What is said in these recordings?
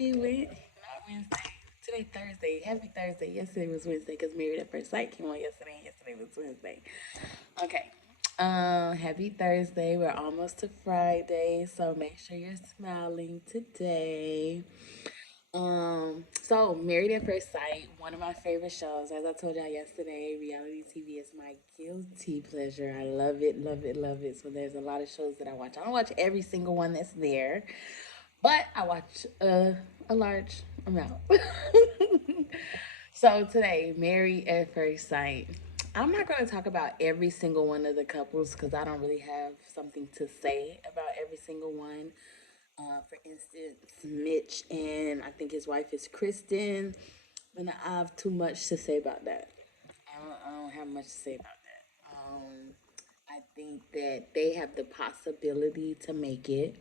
Not Wednesday. Today Thursday. Happy Thursday. Yesterday was Wednesday because Married at First Sight came on yesterday. Yesterday was Wednesday. Okay. Happy Thursday. We're almost to Friday, so make sure you're smiling today. So Married at First Sight, one of my favorite shows. As I told y'all yesterday, reality TV is my guilty pleasure. I love it, love it, love it. So there's a lot of shows that I watch. I don't watch every single one that's there, but I watch a large amount. So today, Married at First Sight. I'm not going to talk about every single one of the couples because I don't really have something to say about every single one. For instance, Mitch and I think his wife is Krysten. And I have too much to say about that. I don't have much to say about that. I think that they have the possibility to make it.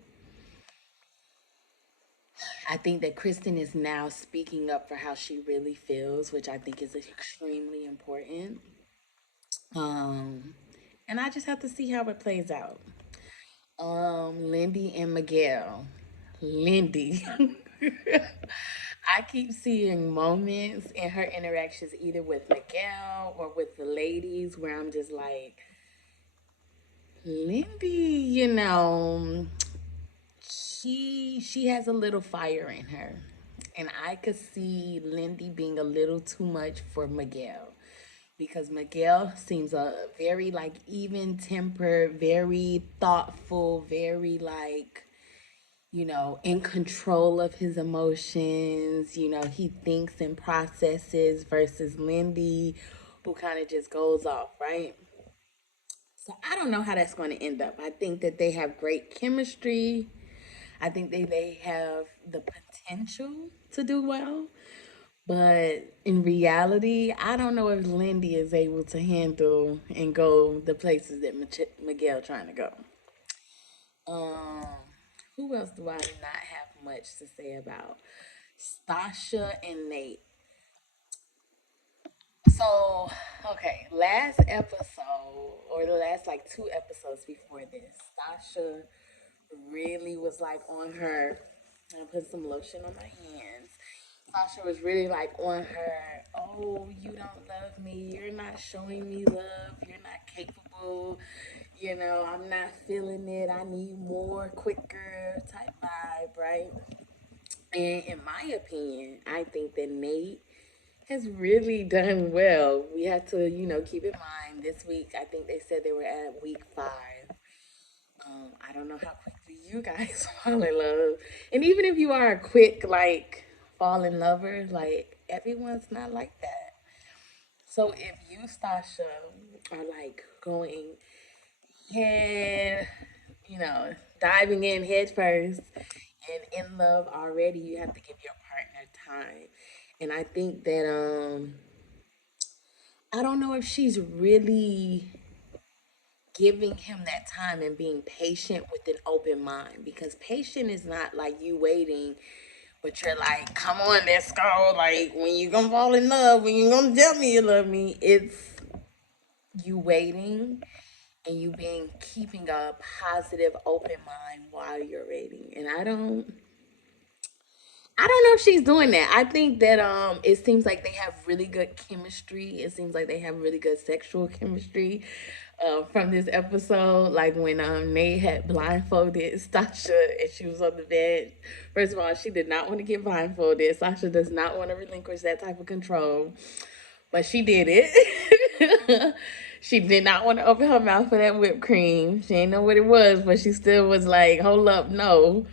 I think that Kristen is now speaking up for how she really feels, which I think is extremely important. Um, and I just have to see how it plays out. Lindy and Miguel. Lindy. I keep seeing moments in her interactions either with Miguel or with the ladies where I'm just like, Lindy, she has a little fire in her. And I could see Lindy being a little too much for Miguel because Miguel seems a very like even tempered, very thoughtful, very like in control of his emotions. He thinks and processes versus Lindy, who kind of just goes off, right? So I don't know how that's going to end up. I think that they have great chemistry. I think they have the potential to do well. But in reality, I don't know if Lindy is able to handle and go the places that Miguel trying to go. Um, who else do I not have much to say about? Stacia and Nate. So, okay, last episode or the last like two episodes before this, Stacia really was like on her. I put some lotion on my hands. Sasha was really like on her, oh, you don't love me. You're not showing me love. You're not capable. I'm not feeling it. I need more, quicker type vibe, right? And in my opinion, I think that Nate has really done well. We have to, keep in mind this week, I think they said they were at week 5. I don't know how quickly you guys fall in love. And even if you are a quick, like, fall in lover, like, everyone's not like that. So if you, Stasha, are like going head, you know, diving in head first and in love already, you have to give your partner time. And I think that I don't know if she's really giving him that time and being patient with an open mind, because patient is not like you waiting, but you're like, come on, let's go. Like, when you gonna fall in love, when you gonna tell me you love me, it's you waiting and you being keeping a positive open mind while you're waiting. And I don't know if she's doing that. I think that it seems like they have really good chemistry. It seems like they have really good sexual chemistry. From this episode, like when Nate had blindfolded Sasha and she was on the bed. First of all, she did not want to get blindfolded. Sasha does not want to relinquish that type of control, but she did it. She did not want to open her mouth for that whipped cream. She didn't know what it was, but she still was like, "Hold up, no."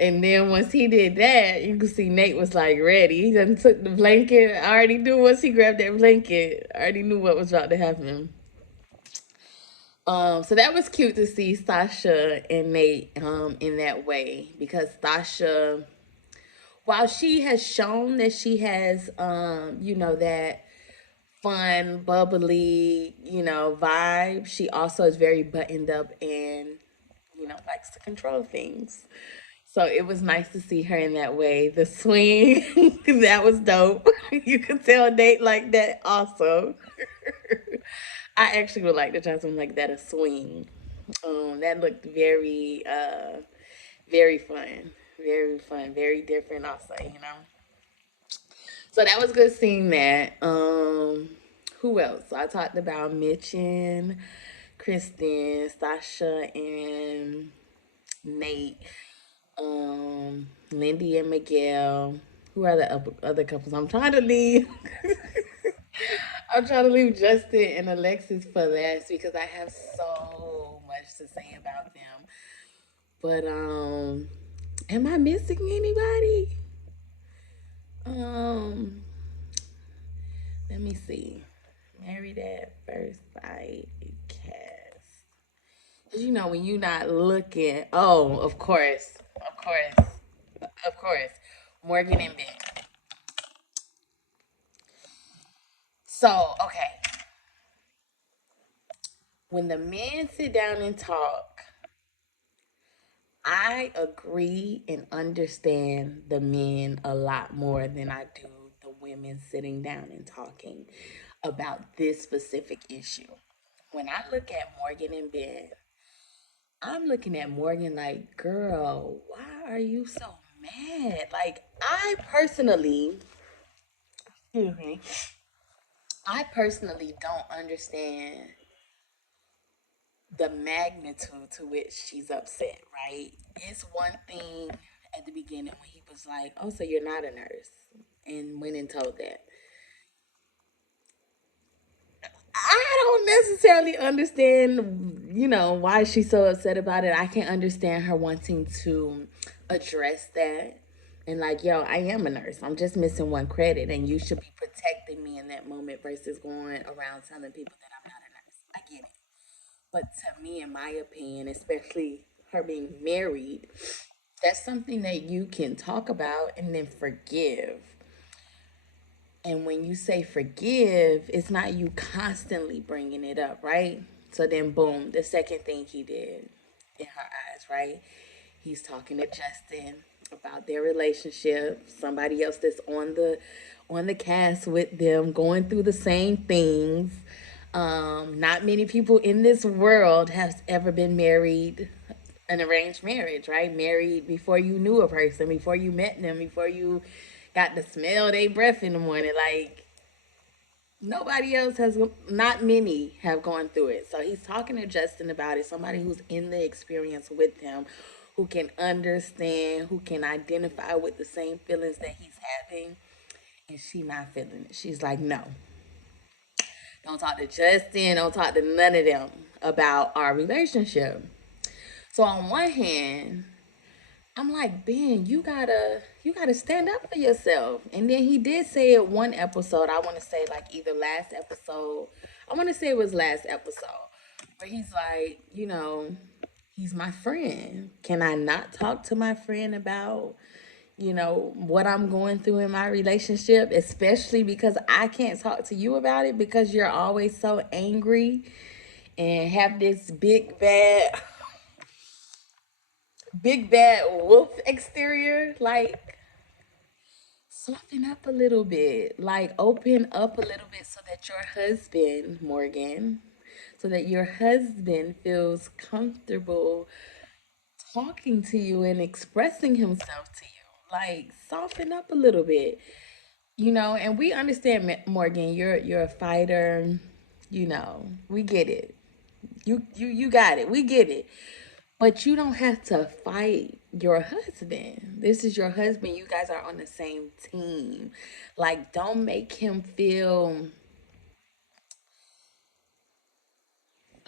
And then once he did that, you could see Nate was like ready. He done took the blanket. I already knew once he grabbed that blanket. I already knew what was about to happen. So that was cute to see Sasha and Nate in that way, because Sasha, while she has shown that she has that fun, bubbly, vibe, she also is very buttoned up and likes to control things. So it was nice to see her in that way. The swing, that was dope. You could tell Nate like that also. I actually would like to try something like that, a swing. That looked very, very fun. Very fun, very different also, So that was good seeing that. Who else? So I talked about Mitch and Krysten, Stacia and Nate, Lindy and Miguel. Who are the other couples? I'm trying to leave. I'm trying to leave Justin and Alexis for last because I have so much to say about them. But am I missing anybody? Um, let me see. Married at first sight cast. Cause when you're not looking. Oh, of course. Morgan and Ben. So okay, when the men sit down and talk, I agree and understand the men a lot more than I do the women sitting down and talking about this specific issue. When I look at Morgan and Ben, I'm looking at Morgan like, girl, why are you so mad? Like, excuse me, I personally don't understand the magnitude to which she's upset, right? It's one thing at the beginning when he was like, oh, so you're not a nurse, and went and told that. I don't necessarily understand, why she's so upset about it. I can understand her wanting to address that and like, yo, I am a nurse. I'm just missing one credit, and you should be protecting me in that moment versus going around telling people that I'm not a nurse. I get it. But to me, in my opinion, especially her being married, that's something that you can talk about and then forgive. And when you say forgive, it's not you constantly bringing it up, right? So then, boom, the second thing he did in her eyes, right? He's talking to Justin about their relationship. Somebody else that's on the cast with them, going through the same things. Not many people in this world have ever been married, an arranged marriage, right? Married before you knew a person, before you met them, before you got to smell their breath in the morning. Like, nobody else has, not many have gone through it. So he's talking to Justin about it, somebody who's in the experience with him, who can understand, who can identify with the same feelings that he's having. And she not feeling it. She's like, no, don't talk to Justin, don't talk to none of them about our relationship. So on one hand, I'm like, Ben, you gotta stand up for yourself. And then he did say it one episode. I want to say like either last episode. I want to say it was last episode, where he's like, he's my friend. Can I not talk to my friend about what I'm going through in my relationship, especially because I can't talk to you about it because you're always so angry and have this big bad wolf exterior. Like, soften up a little bit, like open up a little bit so that your husband, Morgan, so that your husband feels comfortable talking to you and expressing himself to you. Like, soften up a little bit. And we understand, Morgan, you're a fighter. We get it. You got it. We get it. But you don't have to fight your husband. This is your husband. You guys are on the same team. Like, don't make him feel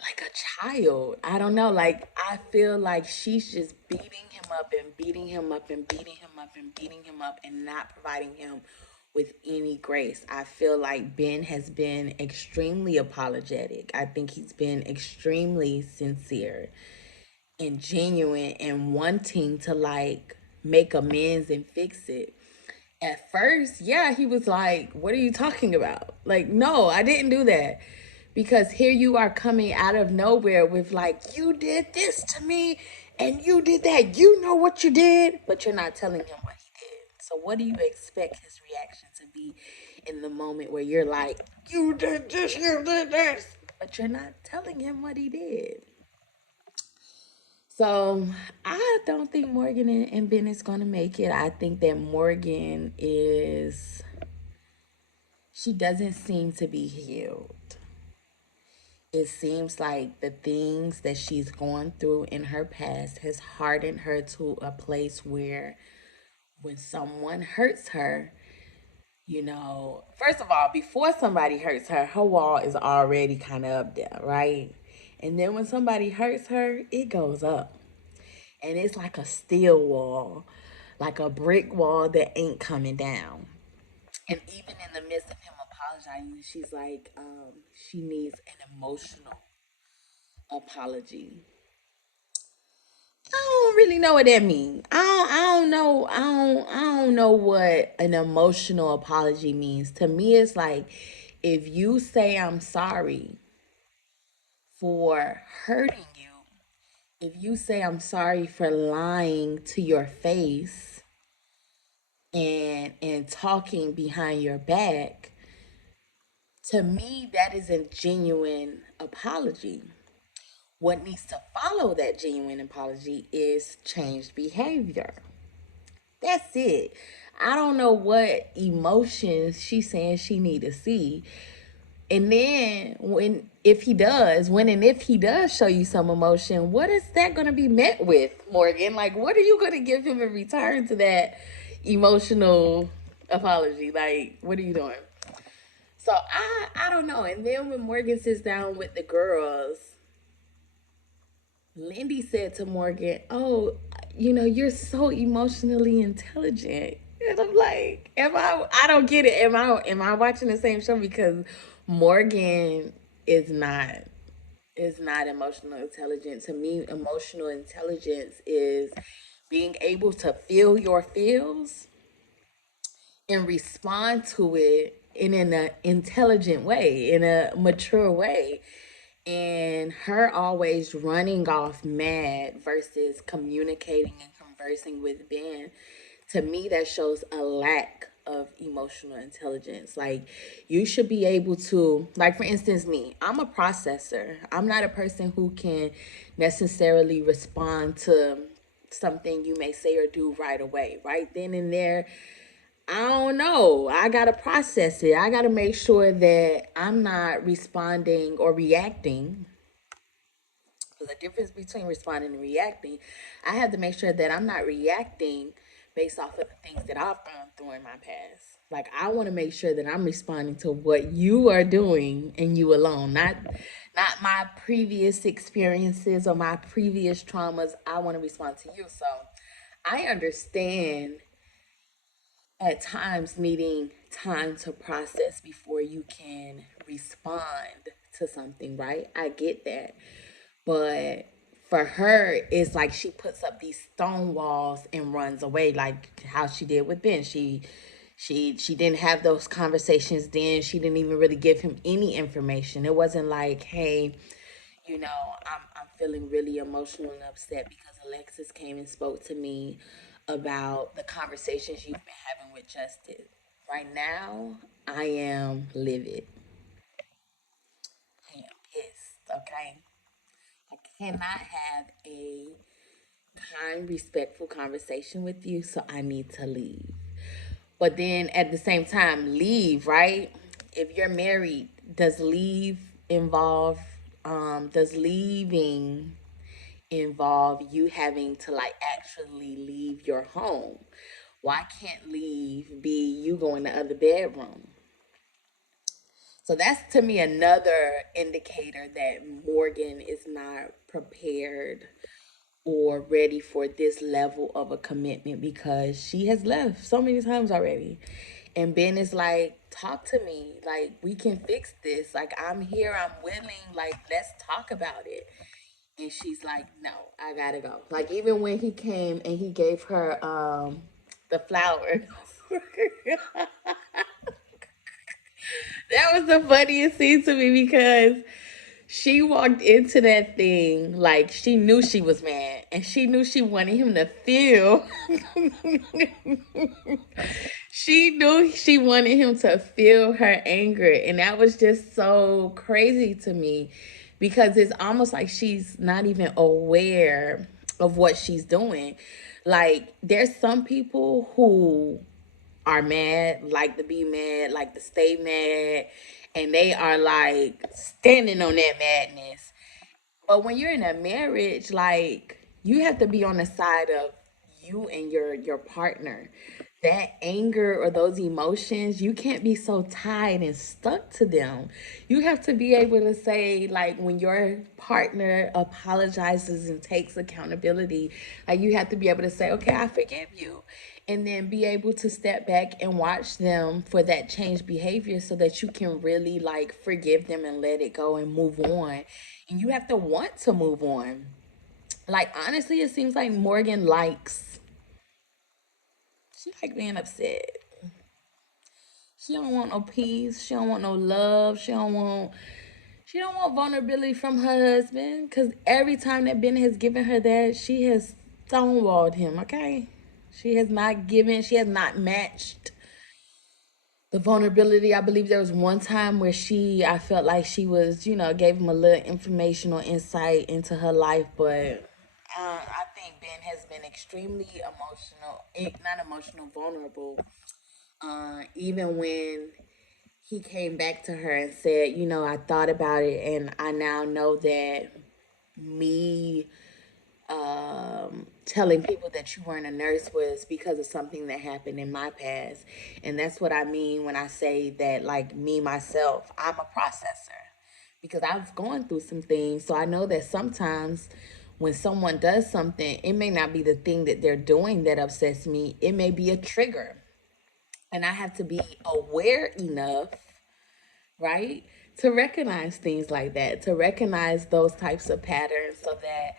like a child. I don't know. Like, I feel like she's just beating him up and beating him up and beating him up and beating him up and not providing him with any grace. I feel like Ben has been extremely apologetic. I think he's been extremely sincere and genuine and wanting to like make amends and fix it. At first, yeah, he was like, what are you talking about? Like, no, I didn't do that. Because here you are coming out of nowhere with like, you did this to me and you did that. You know what you did, but you're not telling him what he did. So what do you expect his reaction to be in the moment where you're like, you did this, you did this, but you're not telling him what he did? So I don't think Morgan and Ben is going to make it. I think that Morgan is, she doesn't seem to be healed. It seems like the things that she's gone through in her past has hardened her to a place where when someone hurts her, first of all, before somebody hurts her, her wall is already kind of up there, right? And then when somebody hurts her, it goes up. And it's like a steel wall, like a brick wall that ain't coming down. And even in the midst of him apologizing, she's like, she needs an emotional apology. I don't really know what that means. I don't know. I don't know what an emotional apology means. To me, it's like if you say I'm sorry for hurting you, if you say I'm sorry for lying to your face and talking behind your back, to me that is a genuine apology. What needs to follow that genuine apology is changed behavior. That's it. I don't know what emotions she's saying she need to see. And then when and if he does show you some emotion, what is that going to be met with, Morgan? Like, what are you going to give him in return to that emotional apology? Like, what are you doing? So I don't know. And then when Morgan sits down with the girls, Lindy said to Morgan, "Oh, you're so emotionally intelligent." And I'm like, I don't get it. Am I watching the same show? Because Morgan is not emotional intelligence. To me, emotional intelligence is being able to feel your feels and respond to it in an intelligent way, in a mature way. And her always running off mad versus communicating and conversing with Ben, to me, that shows a lack of emotional intelligence. Like, you should be able to, like, for instance, me, I'm a processor. I'm not a person who can necessarily respond to something you may say or do right away, right then and there. I don't know. I got to process it. I got to make sure that I'm not responding or reacting. There's a difference between responding and reacting. I have to make sure that I'm not reacting based off of the things that I've gone through in my past. Like, I want to make sure that I'm responding to what you are doing and you alone, not my previous experiences or my previous traumas. I want to respond to you. So I understand at times needing time to process before you can respond to something, right? I get that. But for her, it's like she puts up these stone walls and runs away, like how she did with Ben. She didn't have those conversations then. She didn't even really give him any information. It wasn't like, hey, I'm feeling really emotional and upset because Alexis came and spoke to me about the conversations you've been having with Justice. Right now, I am livid. I am pissed, okay? I cannot have a kind, respectful conversation with you, so I need to leave. But then at the same time, leave, right? If you're married, involve, does leaving involve you having to like actually leave your home? Why can't leave be you going to the other bedroom? So that's to me another indicator that Morgan is not prepared or ready for this level of a commitment because she has left so many times already. And Ben is like, talk to me. Like, we can fix this. Like, I'm here. I'm willing. Like, let's talk about it. And she's like, no, I gotta go. Like, even when he came and he gave her the flowers. That was the funniest scene to me because she walked into that thing like she knew she was mad and she knew she wanted him to feel. She knew she wanted him to feel her anger. And that was just so crazy to me because it's almost like she's not even aware of what she's doing. Like, there's some people who are mad, like to be mad, like to stay mad, and they are like standing on that madness. But when you're in a marriage, like, you have to be on the side of you and your partner. That anger or those emotions, you can't be so tied and stuck to them. You have to be able to say, like, when your partner apologizes and takes accountability, like, you have to be able to say, okay, I forgive you. And then be able to step back and watch them for that changed behavior so that you can really, like, forgive them and let it go and move on. And you have to want to move on. Like, honestly, it seems like Morgan likes, she like being upset. She don't want no peace. She don't want no love. She don't want vulnerability from her husband. Cause every time that Ben has given her that, she has stonewalled him, okay? She has not given, she has not matched the vulnerability. I believe there was one time where I felt like she was, gave him a little informational insight into her life, but I think Ben has been extremely emotional, not emotional, vulnerable. Even when he came back to her and said, I thought about it and I now know that me telling people that you weren't a nurse was because of something that happened in my past. And that's what I mean when I say that, like, me, myself, I'm a processor because I've gone through some things. So I know that sometimes when someone does something, it may not be the thing that they're doing that upsets me, it may be a trigger. And I have to be aware enough, right, to recognize things like that, to recognize those types of patterns so that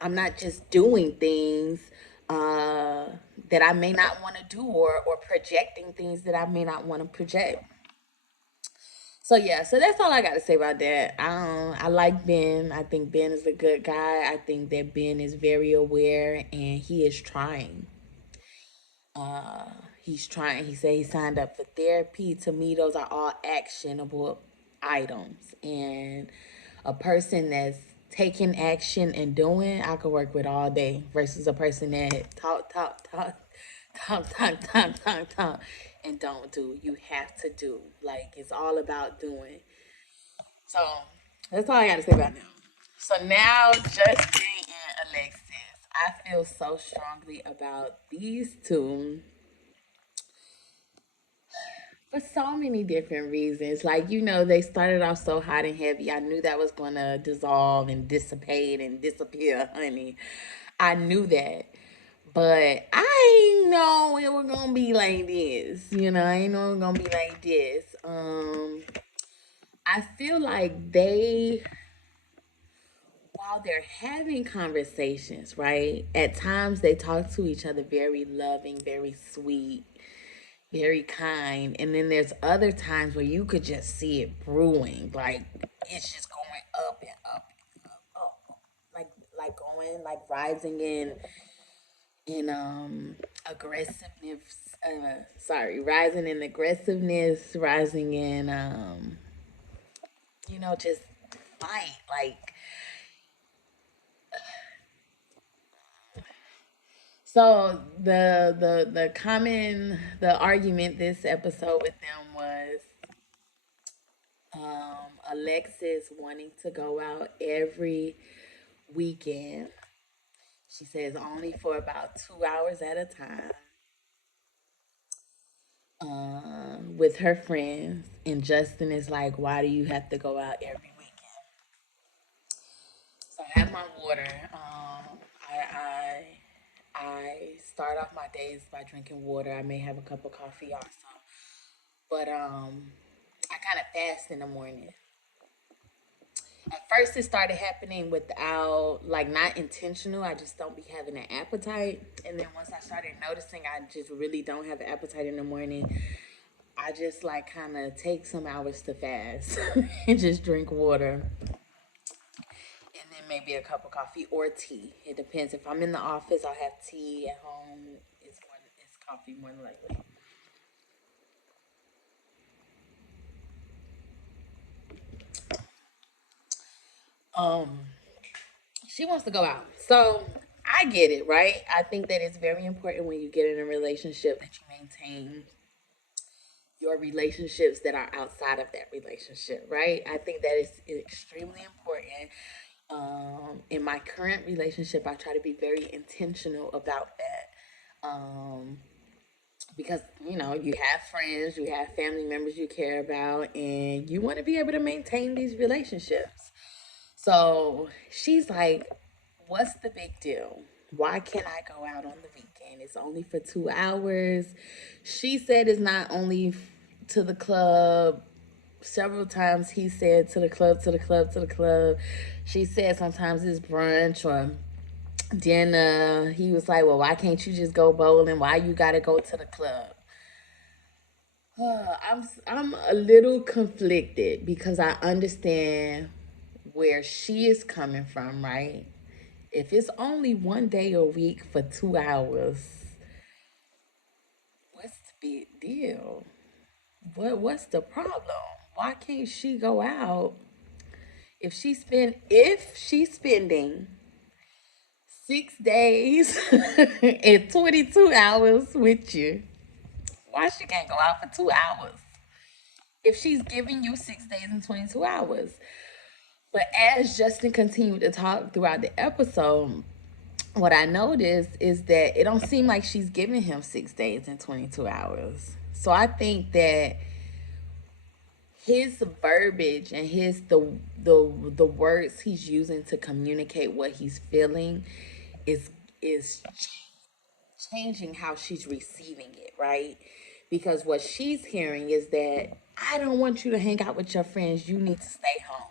I'm not just doing things uh, that I may not want to do, or projecting things that I may not want to project. So yeah, so that's all I got to say about that. I like Ben. I think Ben is a good guy. I think that Ben is very aware and he is trying. He's trying. He said he signed up for therapy. To me, those are all actionable items. And a person that's taking action and doing, I could work with all day versus a person that talk, and don't do. You have to do. Like, it's all about doing. So that's all I got to say about now. So now, Justin and Alexis. I feel so strongly about these two for so many different reasons. Like, they started off so hot and heavy. I knew that was going to dissolve and dissipate and disappear, honey. I knew that. But I ain't know it was going to be like this. I ain't know it was going to be like this. I feel like while they're having conversations, right, at times they talk to each other very loving, very sweet, very kind. And then there's other times where you could just see it brewing. Like, it's just going up and up and up. Like going, like rising in aggressiveness. Rising in aggressiveness, rising in just fight. Like, so the argument this episode with them was Alexis wanting to go out every weekend. She says only for about 2 hours at a time with her friends. And Justin is like, why do you have to go out every weekend? So I have my water. I start off my days by drinking water. I may have a cup of coffee also. But I kind of fast in the morning. At first, it started happening without, like, not intentional. I just don't be having an appetite. And then once I started noticing I just really don't have an appetite in the morning, I just, like, kind of take some hours to fast and just drink water. And then maybe a cup of coffee or tea. It depends. If I'm in the office, I'll have tea. At home, it's coffee more than likely. Um, She wants to go out. So I get it, right? I think that it's very important when you get in a relationship that you maintain your relationships that are outside of that relationship, right? I think that is extremely important. In my current relationship, I try to be very intentional about that. Because you have friends, you have family members you care about, and you want to be able to maintain these relationships. So she's like, what's the big deal? Why can't I go out on the weekend? It's only for 2 hours. She said it's not only to the club. Several times he said to the club, to the club, to the club. She said sometimes it's brunch or dinner. He was like, well, why can't you just go bowling? Why you gotta go to the club? I'm a little conflicted because I understand where she is coming from, right? If it's only one day a week for 2 hours, what's the big deal? What's the problem? Why can't she go out if she's spending 6 days and 22 hours with you? Why she can't go out for 2 hours? If she's giving you 6 days and 22 hours. But as Justin continued to talk throughout the episode, what I noticed is that it don't seem like she's giving him 6 days and 22 hours. So I think that his verbiage and the words he's using to communicate what he's feeling is is changing how she's receiving it, right? Because what she's hearing is that I don't want you to hang out with your friends. You need to stay home.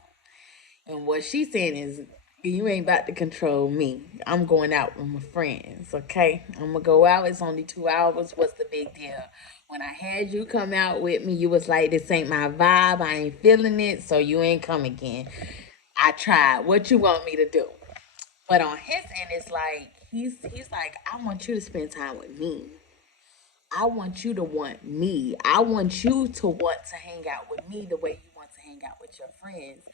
And what she's saying is, you ain't about to control me. I'm going out with my friends, okay? I'm gonna go out. It's only 2 hours. What's the big deal? When I had you come out with me, you was like, this ain't my vibe. I ain't feeling it, so you ain't come again. I tried. What you want me to do? But on his end, it's like he's like, I want you to spend time with me. I want you to want me. I want you to want to hang out with me the way you want to hang out with your friends.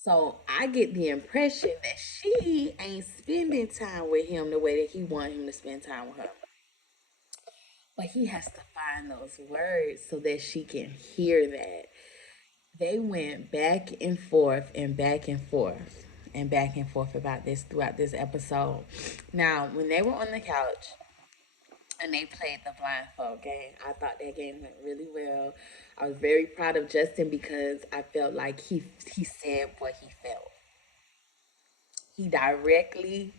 So I get the impression that she ain't spending time with him the way that he want him to spend time with her. But he has to find those words so that she can hear that. They went back and forth and back and forth and back and forth about this throughout this episode. Now, when they were on the couch and they played the blindfold game, I thought that game went really well. I was very proud of Justin because I felt like he said what he felt. He directly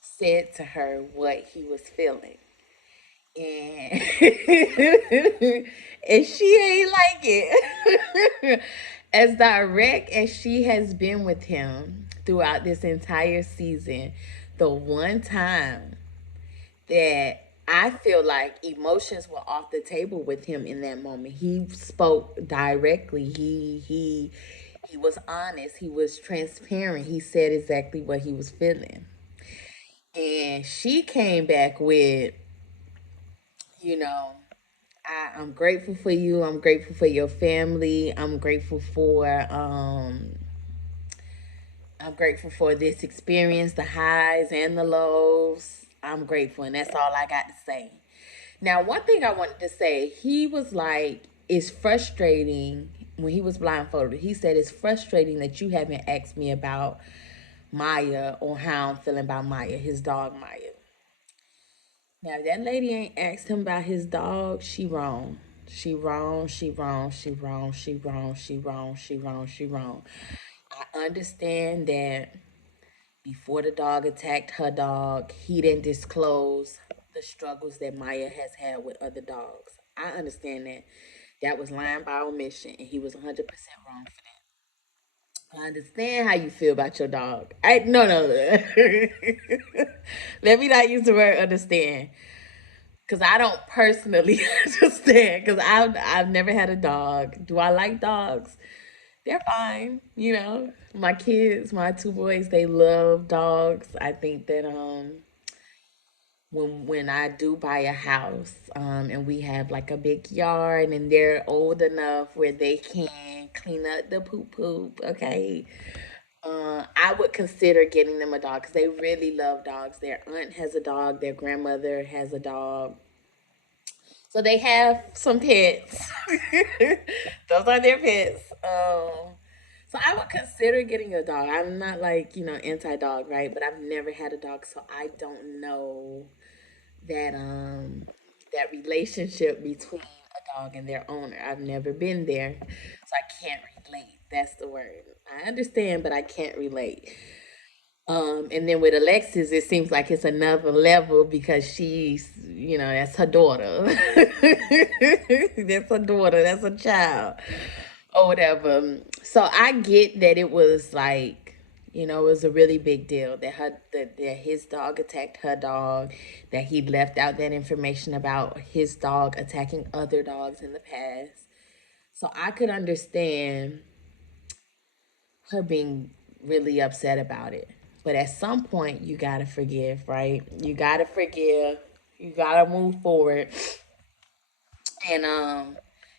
said to her what he was feeling. And and she ain't like it. As direct as she has been with him throughout this entire season, the one time that I feel like emotions were off the table with him in that moment. He spoke directly. He was honest. He was transparent. He said exactly what he was feeling. And she came back with, you know, I'm grateful for you. I'm grateful for your family. I'm grateful for this experience, the highs and the lows. I'm grateful, and that's all I got to say. Now, one thing I wanted to say, he was like, it's frustrating when he was blindfolded. He said, it's frustrating that you haven't asked me about Maya or how I'm feeling about Maya, his dog Maya. Now, if that lady ain't asked him about his dog, she wrong. She wrong, she wrong, she wrong, she wrong, she wrong, she wrong, she wrong. I understand that before the dog attacked her dog, he didn't disclose the struggles that Maya has had with other dogs. I understand that. That was lying by omission, and he was 100% wrong for that. I understand how you feel about your dog. No. Let me not use the word understand. Because I don't personally understand. Because I've never had a dog. Do I like dogs? They're fine. My kids, my two boys, they love dogs. I think that when I do buy a house, and we have like a big yard and they're old enough where they can clean up the poop, okay, I would consider getting them a dog because they really love dogs. Their aunt has a dog. Their grandmother has a dog. So they have some pets. Those are their pets. So I would consider getting a dog. I'm not like, anti-dog, right? But I've never had a dog, so I don't know that that relationship between a dog and their owner. I've never been there, so I can't relate. That's the word. I understand, but I can't relate. And then with Alexis, it seems like it's another level because she's, that's her daughter. That's her daughter. That's a child or whatever. So I get that it was like, it was a really big deal that his dog attacked her dog, that he left out that information about his dog attacking other dogs in the past. So I could understand her being really upset about it. But at some point, you gotta forgive, right? You gotta forgive. You gotta move forward, and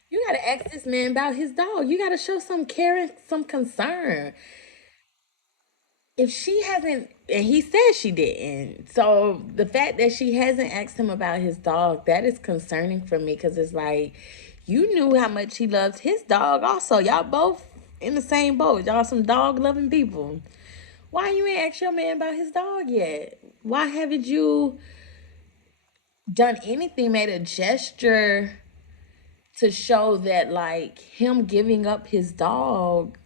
you gotta ask this man about his dog. You gotta show some care and some concern. If she hasn't, and he said she didn't, so the fact that she hasn't asked him about his dog, that is concerning for me because it's like you knew how much he loves his dog. Also, y'all both in the same boat. Y'all some dog loving people. Why you ain't asked your man about his dog yet? Why haven't you done anything, made a gesture to show that like him giving up his dog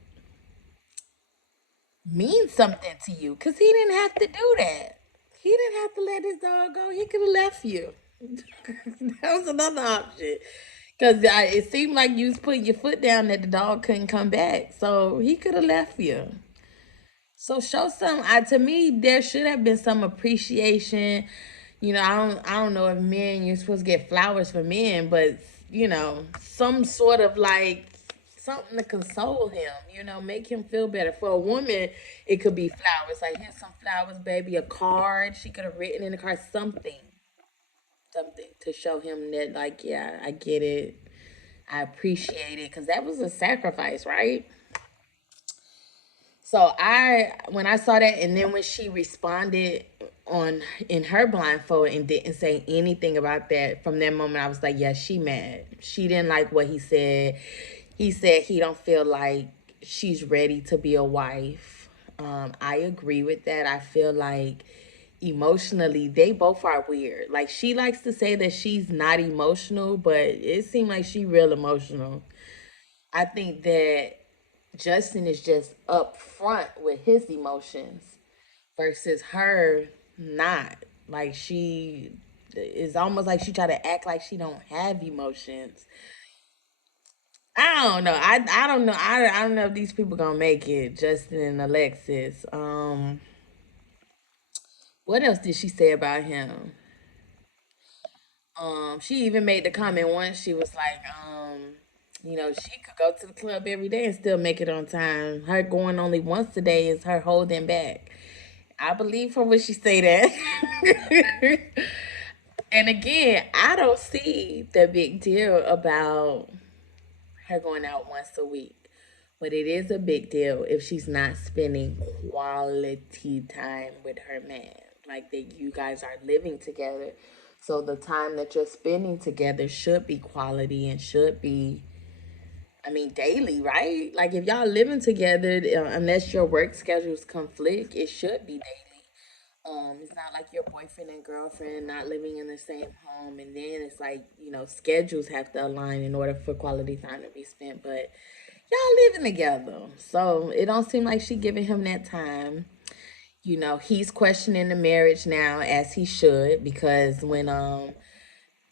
means something to you? Cause he didn't have to do that. He didn't have to let his dog go. He could have left you. That was another option. Cause it seemed like you was putting your foot down that the dog couldn't come back. So he could have left you. So show some. To me, there should have been some appreciation. I don't know if men you're supposed to get flowers for men, but some sort of like something to console him. Make him feel better. For a woman, it could be flowers. Like here's some flowers, baby. A card she could have written in the card. Something to show him that like, yeah, I get it. I appreciate it because that was a sacrifice, right? So when I saw that, and then when she responded on in her blindfold and didn't say anything about that, from that moment I was like, yeah, she mad. She didn't like what he said. He said he don't feel like she's ready to be a wife. I agree with that. I feel like emotionally they both are weird. Like she likes to say that she's not emotional, but it seemed like she real emotional. I think that Justin is just upfront with his emotions versus her not. Like she is almost like she try to act like she don't have emotions. I don't know. I don't know. I don't know if these people gonna make it. Justin and Alexis. What else did she say about him? She even made the comment once. She was like, she could go to the club every day and still make it on time. Her going only once a day is her holding back. I believe her when she say that. And again, I don't see the big deal about her going out once a week. But it is a big deal if she's not spending quality time with her man. Like that you guys are living together. So the time that you're spending together should be quality and should be, I mean, daily, right? Like if y'all living together, unless your work schedules conflict, it should be daily. It's not like your boyfriend and girlfriend not living in the same home, and then it's like schedules have to align in order for quality time to be spent. But y'all living together, so it don't seem like she giving him that time. He's questioning the marriage now, as he should, because when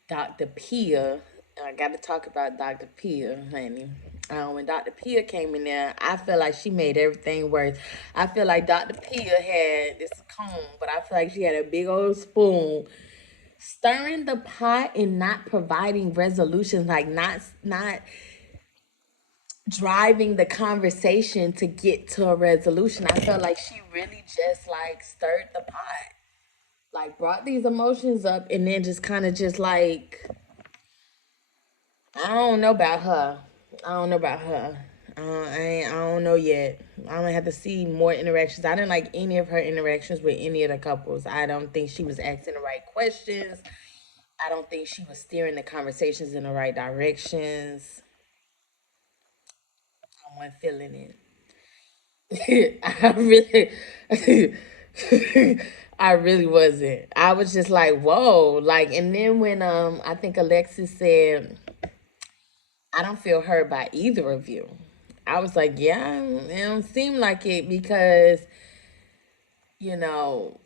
Dr. Pia, I got to talk about Dr. Pia, honey. When Dr. Pia came in there, I feel like she made everything worse. I feel like Dr. Pia had this comb, but I feel like she had a big old spoon, stirring the pot and not providing resolutions, like not driving the conversation to get to a resolution. I felt like she really just like stirred the pot, like brought these emotions up, and then just kind of just like I don't know about her. I don't know about her. I don't know yet. I'm gonna have to see more interactions. I didn't like any of her interactions with any of the couples. I don't think she was asking the right questions. I don't think she was steering the conversations in the right directions. I wasn't feeling it. I really, I really wasn't. I was just like, whoa, like, and then when I think Alexis said, I don't feel hurt by either of you. I was like, yeah, it don't seem like it because you know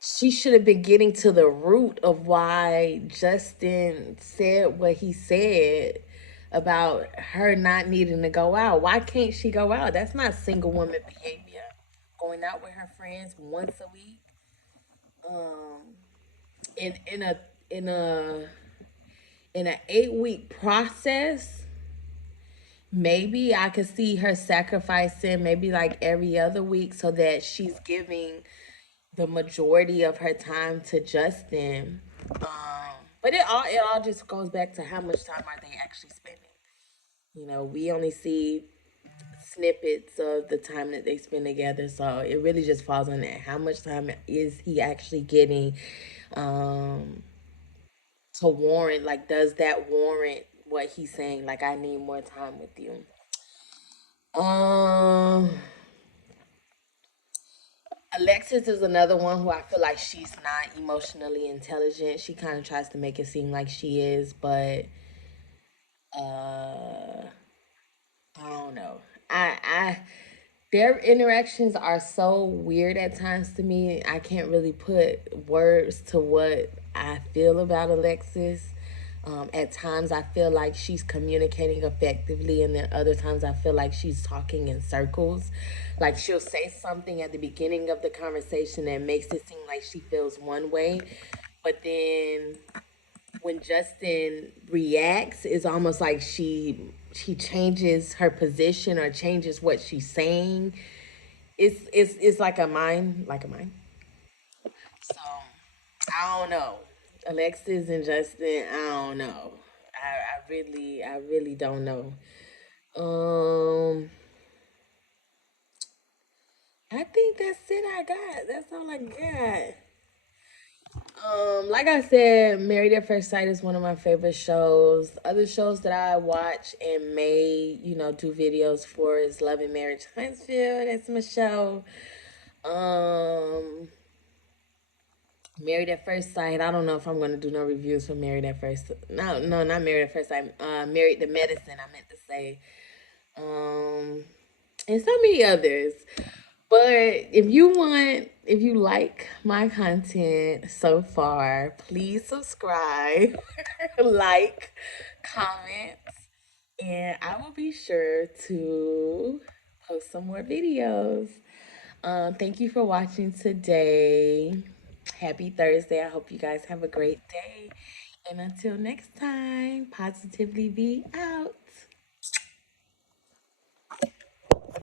she should have been getting to the root of why Justin said what he said about her not needing to go out. Why can't she go out? That's not single woman behavior. Going out with her friends once a week. Um, in a in a in an 8 week process, maybe I could see her sacrificing maybe like every other week so that she's giving the majority of her time to Justin. But it all just goes back to how much time are they actually spending. We only see snippets of the time that they spend together, so it really just falls on that. How much time is he actually getting um, to warrant? Like, does that warrant what he's saying? Like, I need more time with you. Um, Alexis is another one who I feel like she's not emotionally intelligent. She kind of tries to make it seem like she is, but uh, I don't know. I their interactions are so weird at times to me. I can't really put words to what I feel about Alexis. At times, I feel like she's communicating effectively, and then other times, I feel like she's talking in circles. Like she'll say something at the beginning of the conversation that makes it seem like she feels one way, but then when Justin reacts, it's almost like she changes her position or changes what she's saying. It's like a mind. So I don't know. Alexis and Justin, I don't know. I really don't know. Um, I think that's it. I got. That's all I got. Like I said, Married at First Sight is one of my favorite shows. Other shows that I watch and may, do videos for is Love and Marriage Huntsville. That's my show. Um, Married at First Sight. I don't know if I'm gonna do no reviews for Married at First. No, no, not Married at First Sight. Married to Medicine. I meant to say. Um, and so many others. But if you like my content so far, please subscribe, like, comment, and I will be sure to post some more videos. Thank you for watching today. Happy Thursday. I hope you guys have a great day. And until next time, positively be out.